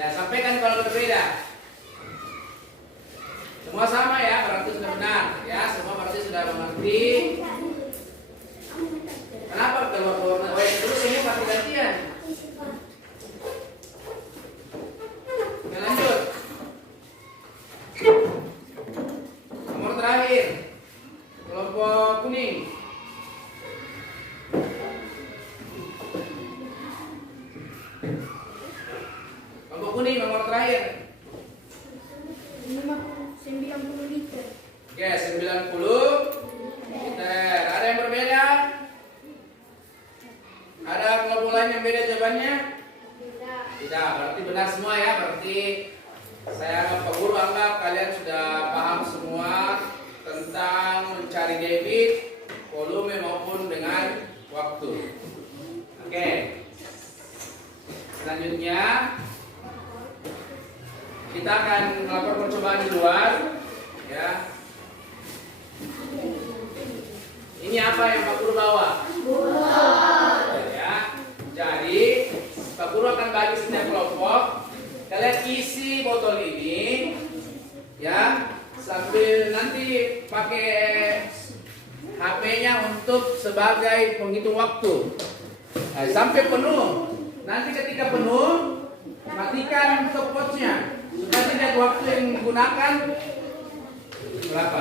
Ya, sampaikan kalau berbeda. Semua sama ya, berarti sudah benar. Ya, semua berarti sudah mengerti. Kenapa keluar-keluar? Oh, yang dulu semua pasti gantian. Oke, lanjut. Nomor terakhir. Kelompok kuning. Kelompok kuning nomor terakhir. 90 liter. Oke, 90 liter. Ada yang berbeda? Ada kelompok lain yang beda jawabannya? Tidak, berarti benar semua ya. Berarti saya anggap Pak Guru anggap kalian sudah paham semua tentang mencari debit, volume maupun dengan waktu. Oke. Selanjutnya kita akan melakukan percobaan di luar, ya. Ini apa yang Pak Guru bawa? Ya. Jadi Pak Guru akan bagi setiap kelompok. Kalian isi botol ini, ya, sambil nanti pakai HP-nya untuk sebagai penghitung waktu. Nah, sampai penuh. Nanti ketika penuh, matikan stopwatch-nya. Sudah tidak waktu yang digunakan berapa?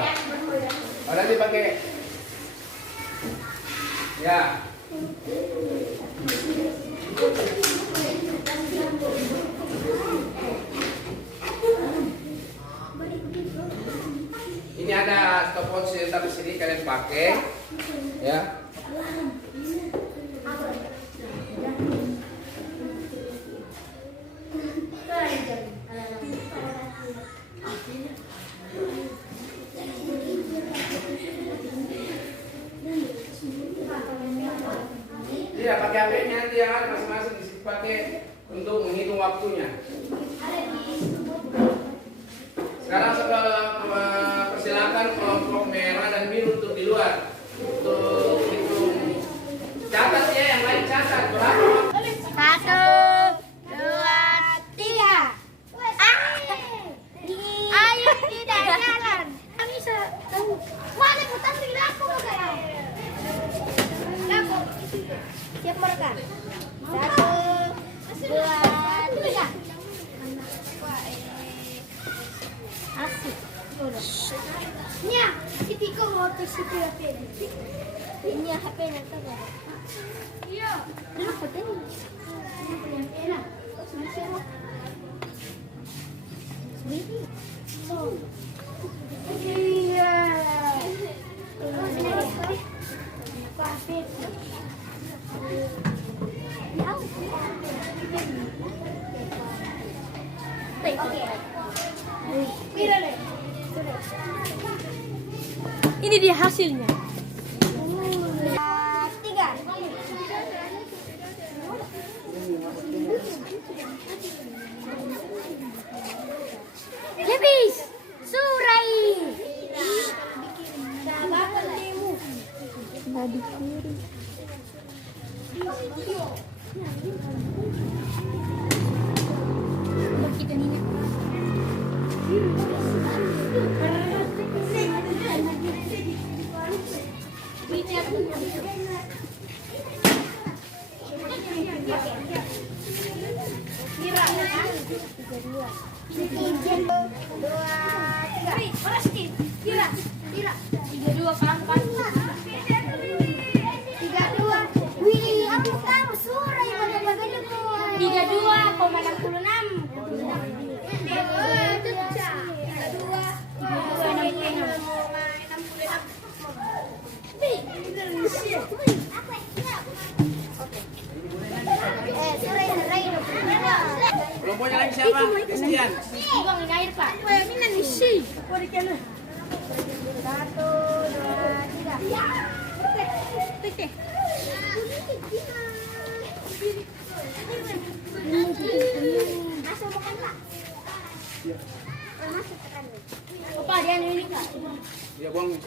Oh, nanti pakai. Ya. Ini ada stopwatch yang di sini kalian pakai, ya. Tidak pakai HP-nya nanti yang ada masing-masing dipakai untuk menghitung waktunya. Sekarang saya persilakan kelompok merah dan biru untuk di luar untuk hitung. Catat ya, yang lain catat berapa? 1, 2, 3. Ayo tidak jalan. Kami bisa tahu. Mana putar di aku kayak. Aku. Siap merekam. 1, 2, 3. Asik. Nya, Siti kok mau Siti HP. Ini HP-nya tuh. Iya. Dulu fotonya. Enak. Iya. Ini dia hasilnya. 3. Habis. Surai. Sahabat penemu. Nggak dikirim. Kita minyak. Kelompoknya lagi siapa? Siapa? Christian. Ibang ini air, Pak. Ini nanti sih. Satu, dua, tiga. Masuk bukan Pak? Masuk tekan. Apa dia ini, Kak? Ya buang.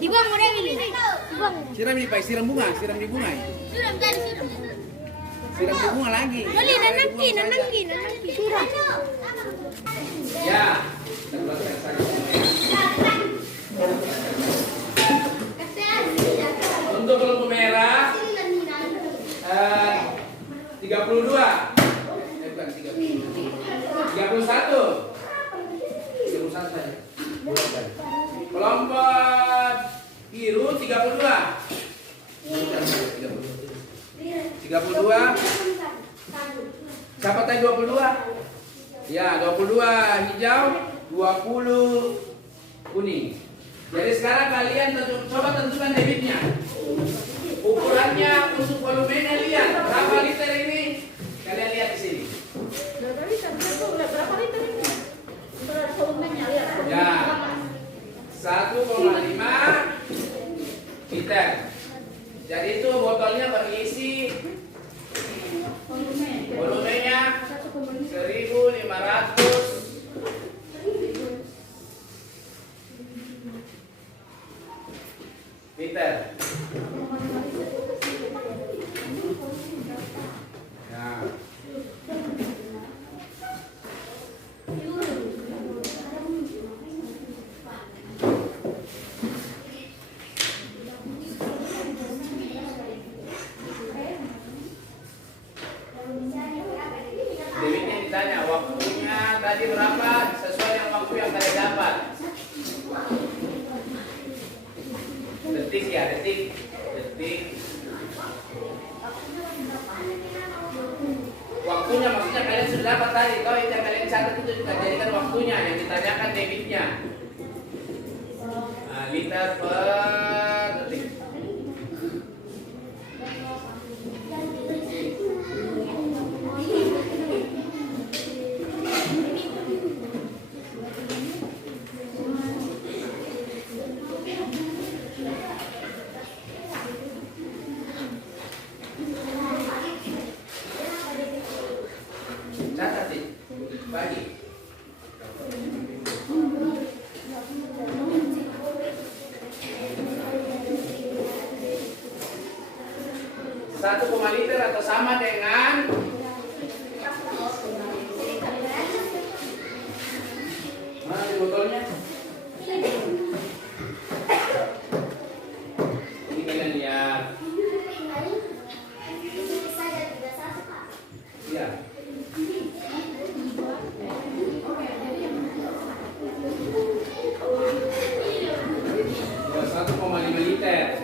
Dibuang udah ini. Dibuang. Siram ini Pak, siram bunga, siram di bunga. Siram tadi siram. Siram di bunga lagi. Dali nanangki. Siram. Ya. Untuk kelompok merah 32. Bukan 31. 31 saja. Kelompok biru 32. 32. Siapa tadi 22? Ya, 22 hijau, 20 kuning. Jadi sekarang kalian coba tentukan debitnya. Ukurannya untuk volumenya lihat berapa liter ini? Kalian lihat di sini. Berapa liter ini? Volumenya lihat. Ya. 1,5 liter. Jadi itu botolnya berisi volumenya 1.500 liter. Nah. Debitnya ditanya waktunya tadi berapa sesuai dengan waktu yang kalian dapat. Detik ya, detik. Waktunya maksudnya kalian sudah dapat tadi. Kalau yang kalian catat itu kita jadikan waktunya yang ditanyakan debitnya. Nah, liter per detik. Catat nih, bagi. Satu koma liter atau sama dengan mana di botolnya? Ini kalian lihat. Iya. 1,5 liter.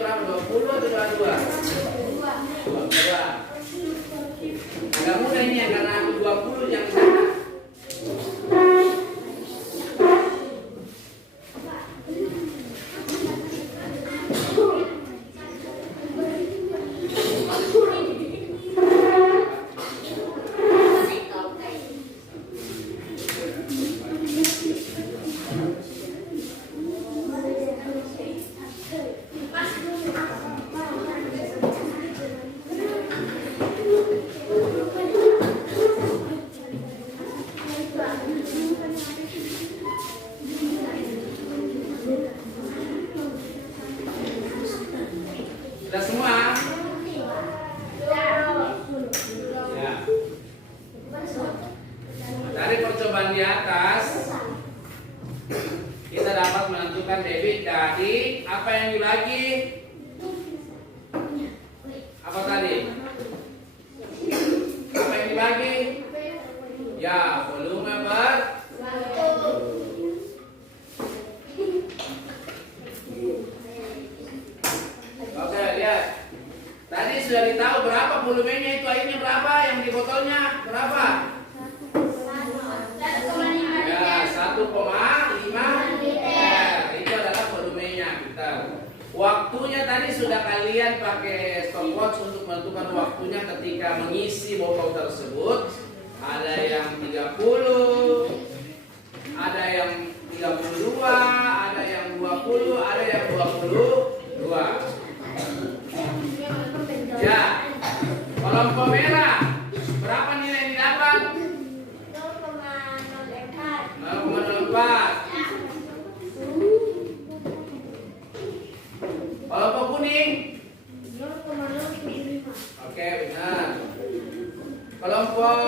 berapa? 20 atau 22? 22. Agak mudah ini ya, karena aku 20 yang di sana. Sudah semua? Ya. Dari percobaan di atas kita dapat menentukan debit dari apa yang dibagi. Apa tadi? Apa yang dibagi? Ya, volume per. Oke, lihat. Tadi sudah ditahu berapa volumenya, itu airnya berapa, yang di botolnya berapa? Ya, 1,5 liter. Itu adalah volumenya kita. Waktunya tadi sudah kalian pakai stopwatch untuk menentukan waktunya ketika mengisi botol tersebut. Ada yang 30, ada yang 32, ada yang 20, ada yang 22. Ya, kelompok merah berapa nilai yang didapat? 0,04. Kelompok kuning? Oke, benar. Kelompok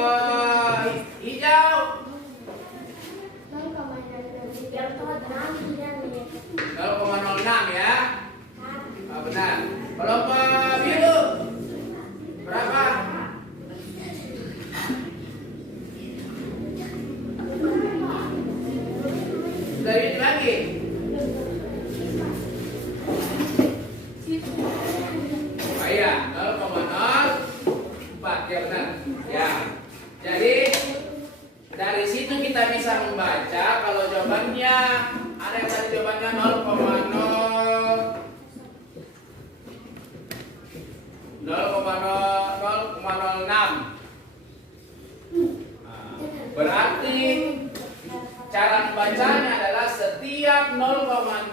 hijau? 0,06 ya. Benar. Kelompok biru berapa? Sudah ini lagi. Oh iya, 0,04 ya benar. Ya. Jadi dari situ kita bisa membaca kalau jawabannya ada yang tadi jawabannya 0,06. Berarti cara membacanya adalah setiap 0,06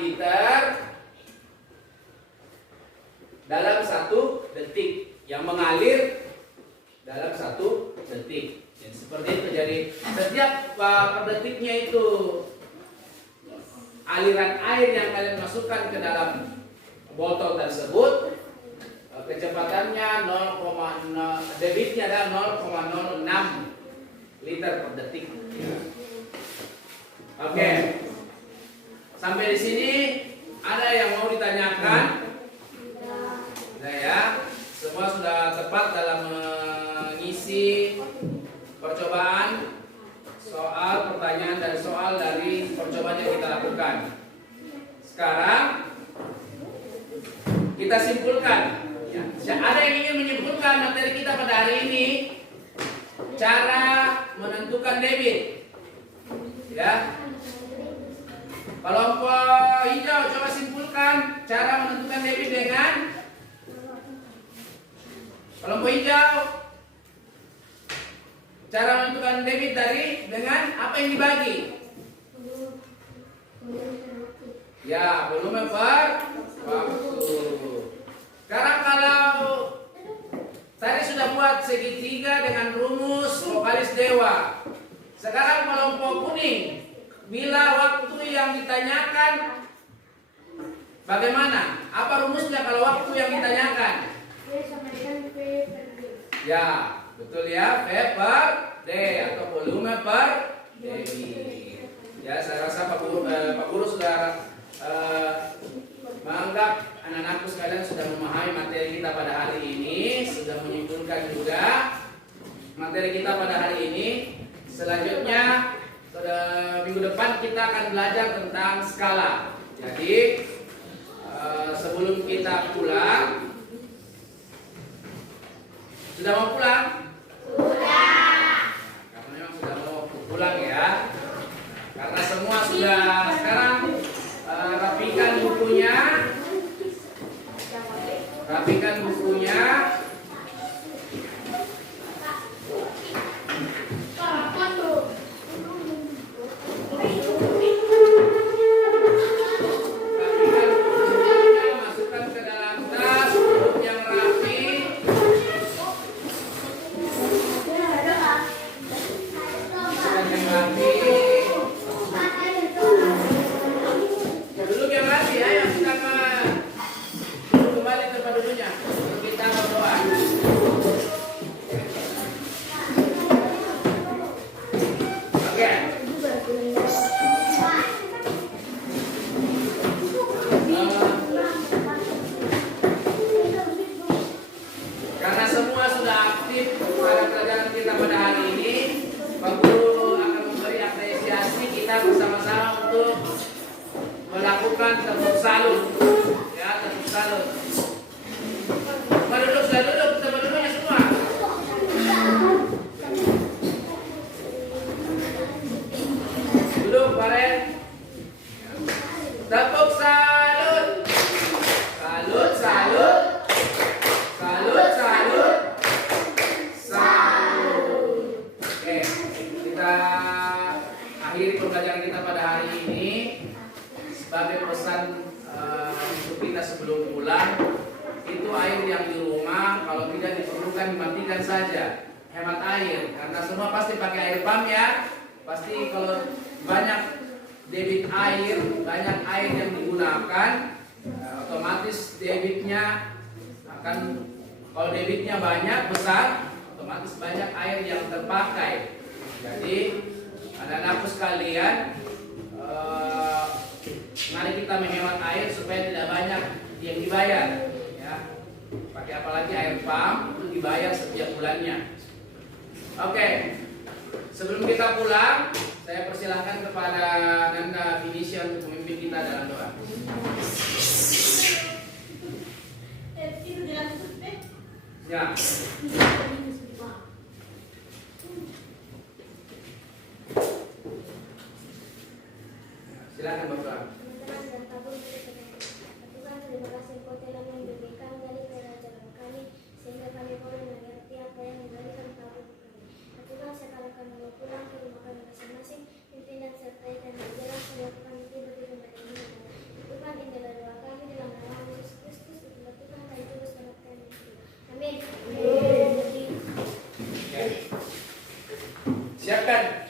liter dalam 1 detik, yang mengalir dalam 1 detik. Dan seperti itu, jadi setiap per detiknya itu aliran air yang kalian masukkan ke dalam botol tersebut, kecepatannya 0,0, debitnya adalah 0,06 liter per detik. Oke. Sampai di sini ada yang mau ditanyakan? Nah ya, semua sudah tepat dalam mengisi percobaan soal pertanyaan dari soal dari percobaan yang kita lakukan. Sekarang kita simpulkan. Ya, ada yang ingin menyimpulkan materi kita pada hari ini? Cara menentukan debit. Ya. Kelompok hijau coba simpulkan cara menentukan debit dengan kelompok hijau. Cara menentukan debit dengan apa yang dibagi? Ya, volume per waktu. Sekarang kalau tadi sudah buat segitiga dengan rumus vokalis dewa. Sekarang kelompok kuning, bila waktu yang ditanyakan bagaimana? Apa rumusnya kalau waktu yang ditanyakan? Ya, betul ya, V per D atau volume per debit. Ya, saya rasa Pak Guru sudah menganggap anak-anakku sekalian sudah memahami materi kita pada hari ini, sudah menyimpulkan juga materi kita pada hari ini. Selanjutnya minggu depan kita akan belajar tentang skala. Jadi Rapikan bukunya. Rapikan bukunya, masukkan ke dalam tas, duduk yang rapi. Masukkan yang rapi. Duduk yang rapi, ayo kita kembali tempat duduknya. Kita berdoa. Oke. Karena semua sudah aktif pada pelajaran kita pada hari ini, Pak Guru akan memberi apresiasi kita bersama-sama untuk melakukan tepuk salut. Ya, tepuk salut. Mari duduk, sudah duduk, teman duduknya semua. Duduk, Paren. Tepuk salut. Salut, salut. Salut, salut. Salut. Oke, kita akhiri pembelajaran kita pada hari ini. Sebagai pesan untuk kita sebelum pulang, itu air yang di rumah kalau tidak diperlukan dimatikan saja, hemat air, karena semua pasti pakai air pump ya. Pasti kalau banyak debit air, banyak air yang digunakan, otomatis debitnya akan, kalau debitnya banyak besar, otomatis banyak air yang terpakai. Jadi anak-anakku sekalian, mari kita menghemat air supaya tidak banyak yang dibayar, ya. Pakai apalagi air pump itu dibayar setiap bulannya. Oke, sebelum kita pulang, saya persilahkan kepada Nanda Finisha untuk memimpin kita dalam doa. Ya. Silakan Bapak. Teman-teman dan tabur Tuhan, terima kasih Engkau telah memberikan dari kerajaan kami, sehingga kami boleh mengerti apa yang memberikan tabur kami. Tuhan, sekarang kami mau pulang ke rumah kami masing-masing, pimpin dan sertai dan berjalan sehingga kami tiba di rumah ini. Tuhan, inilah doa kami dalam nama Yesus Kristus, itulah Tuhan kami terus menekan itu. Amin. Siapkan.